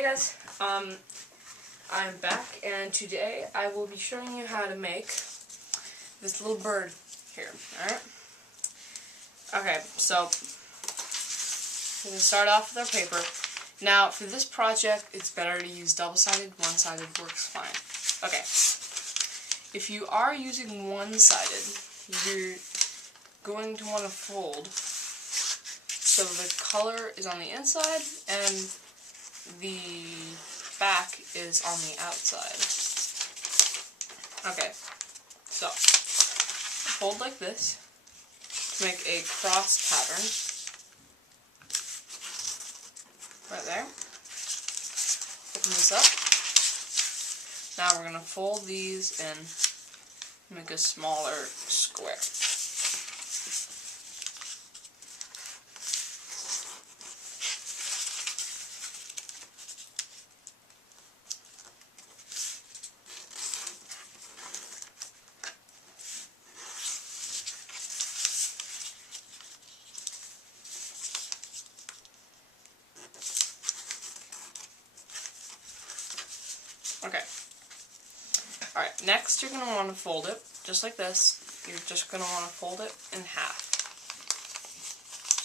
Hey guys, I'm back, and today I will be showing you how to make this little bird here, alright? Okay, so we're going to start off with our paper. Now, for this project, it's better to use double-sided. One-sided works fine. Okay, if you are using one-sided, you're going to want to fold so the color is on the inside and the back is on the outside. Okay, so fold like this to make a cross pattern. Right there. Open this up. Now we're going to fold these in, make a smaller square. Okay. Alright, next you're going to want to fold it, just like this. You're just going to want to fold it in half.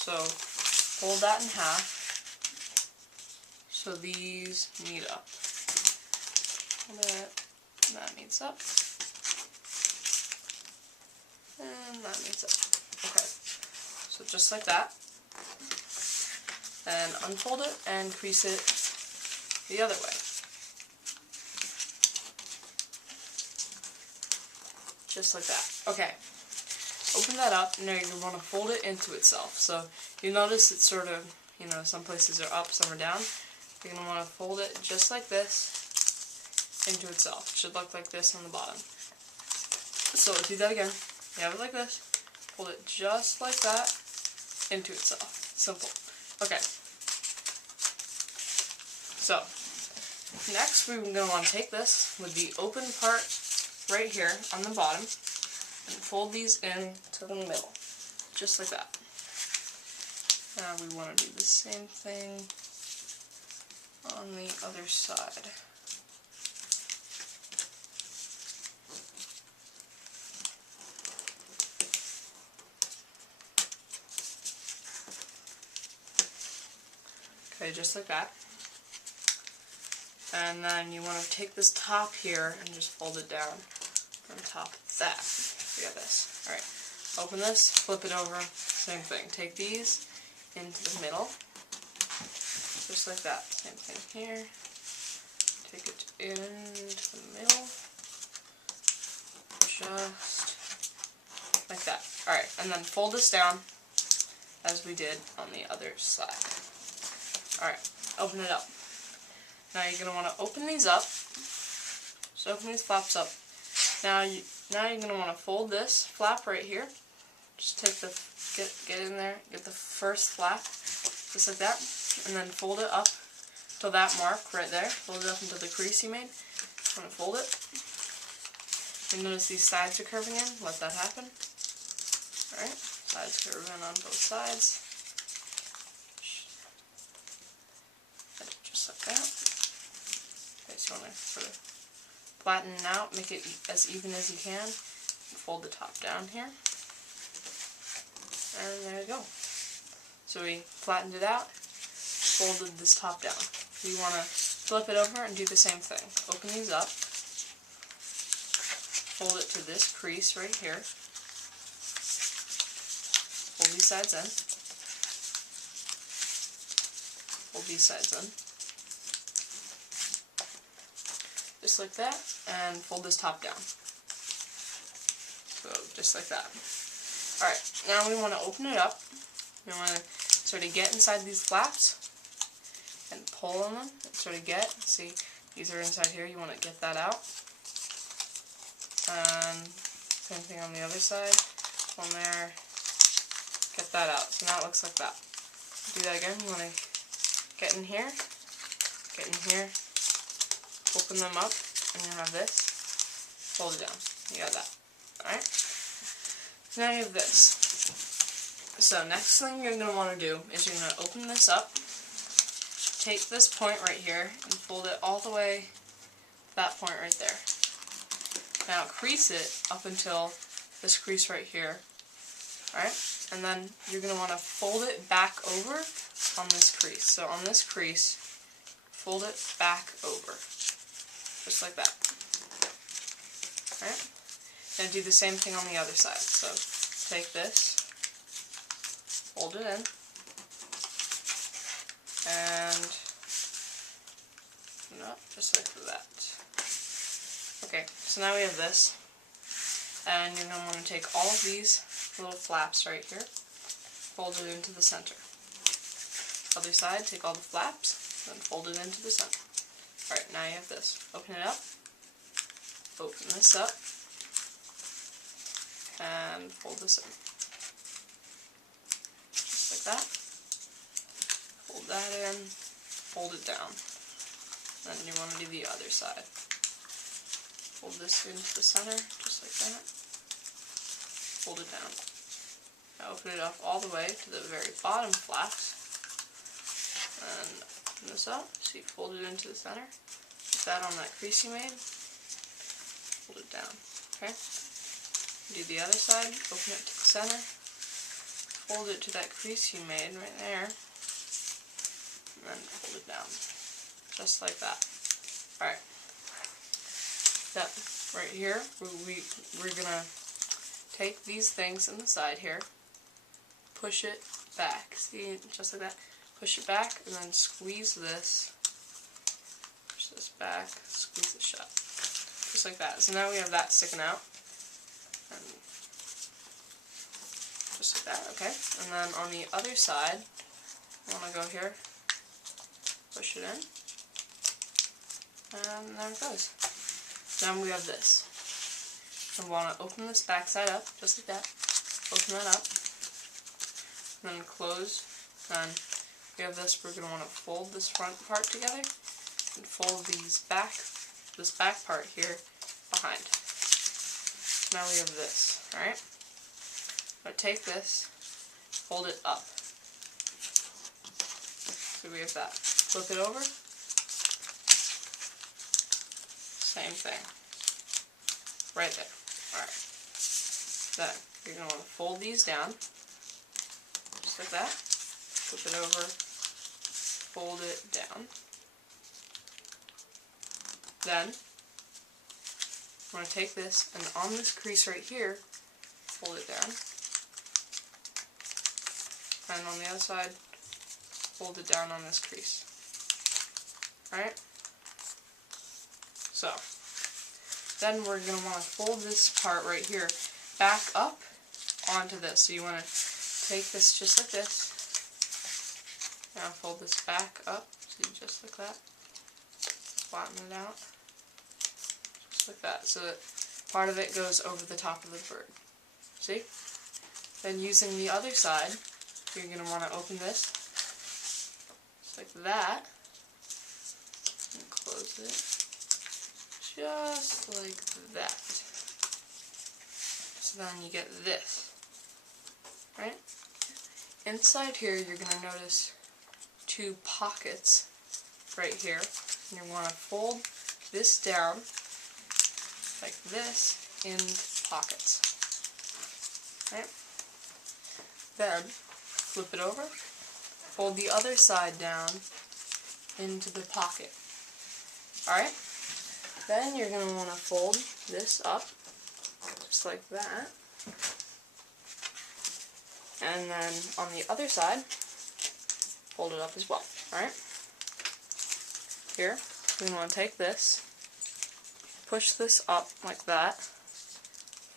So, fold that in half so these meet up. That meets up. And that meets up. Okay. So just like that. Then unfold it and crease it the other way. Just like that. Okay. Open that up, and now you're going to want to fold it into itself. So you notice it's sort of, some places are up, some are down. You're going to want to fold it just like this into itself. It should look like this on the bottom. So let's do that again. You have it like this. Fold it just like that into itself. Simple. Okay. So next we're going to want to take this with the open part right here on the bottom and fold these in to the middle, just like that. Now we want to do the same thing on the other side. Okay, just like that. And then you want to take this top here and just fold it down on top of that. We got this. Alright, open this, flip it over, same thing. Take these into the middle, just like that. Same thing here. Take it into the middle, just like that. Alright, and then fold this down as we did on the other side. Alright, open it up. Now you're going to want to open these up. Just open these flaps up. Now you're going to want to fold this flap right here. Just take the get in there, get the first flap, just like that, and then fold it up to that mark right there. Fold it up into the crease you made. I'm going to fold it. You notice these sides are curving in. Let that happen. Alright, sides curve in on both sides. Just like that. So you want to sort of flatten it out, make it as even as you can. Fold the top down here. And there you go. So we flattened it out, folded this top down. So you want to flip it over and do the same thing. Open these up, fold it to this crease right here. Fold these sides in. Fold these sides in. Just like that, and fold this top down. So, just like that. Alright, now we want to open it up. We want to sort of get inside these flaps and pull on them and sort of get. See, these are inside here, you want to get that out. And same thing on the other side. One there, get that out. So now it looks like that. Do that again, you want to get in here, open them up, and you have this. Fold it down. You got that. Alright? So now you have this. So next thing you're going to want to do is you're going to open this up, take this point right here and fold it all the way to that point right there. Now crease it up until this crease right here. Alright? And then you're going to want to fold it back over on this crease. So on this crease, fold it back over. Just like that. Alright? Now do the same thing on the other side. So take this, fold it in, and just like that. Okay, so now we have this, and you're going to want to take all of these little flaps right here, fold it into the center. Other side, take all the flaps, then fold it into the center. Alright, now you have this. Open it up, open this up, and fold this in. Just like that. Fold that in, fold it down. Then you want to do the other side. Fold this into the center, just like that. Fold it down. Now open it up all the way to the very bottom flaps. And open this up, so you fold it into the center. Put that on that crease you made. Fold it down. Okay? Do the other side, open it to the center. Fold it to that crease you made right there. And then fold it down. Just like that. Alright. That right here, we're gonna take these things in the side here, push it back. See, just like that. Push it back and then squeeze this. Push this back, squeeze it shut. Just like that. So now we have that sticking out. And just like that, okay? And then on the other side, I want to go here, push it in, and there it goes. Now we have this. I want to open this back side up, just like that. Open that up, and then close, and we have this. We're going to want to fold this front part together, and fold this back part here behind. Now we have this, alright? Now take this, fold it up. So we have that. Flip it over. Same thing. Right there. Alright. Then you're going to want to fold these down. Just like that. Flip it over. Fold it down. Then I'm going to take this, and on this crease right here, fold it down. And on the other side, fold it down on this crease. Alright? So, then we're going to want to fold this part right here back up onto this. So you want to take this just like this. Now fold this back up, see, just like that. Flatten it out. Like that, so that part of it goes over the top of the bird. See? Then using the other side, you're going to want to open this, just like that, and close it, just like that. So then you get this, right? Inside here, you're going to notice two pockets right here, and you want to fold this down like this in pockets. Right? Then flip it over, fold the other side down into the pocket. Alright? Then you're going to want to fold this up just like that. And then on the other side, fold it up as well. Alright? Here, we want to take this, push this up like that,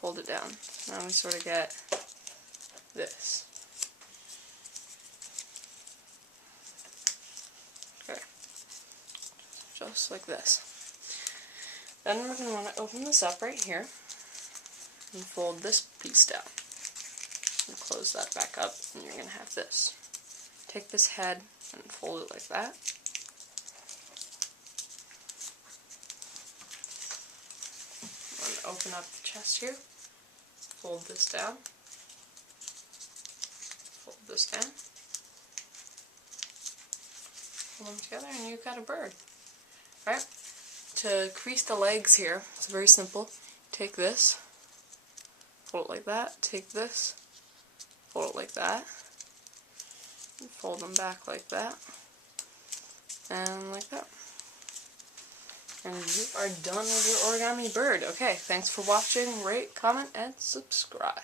fold it down. Now we sort of get this. Okay. Just like this. Then we're going to want to open this up right here and fold this piece down. And close that back up, and you're going to have this. Take this head and fold it like that. Open up the chest here, fold this down, fold this down, pull them together and you've got a bird. Alright, to crease the legs here, it's very simple. Take this, fold it like that, take this, fold it like that, and fold them back like that, and like that. And you are done with your origami bird. Okay, thanks for watching, rate, comment, and subscribe.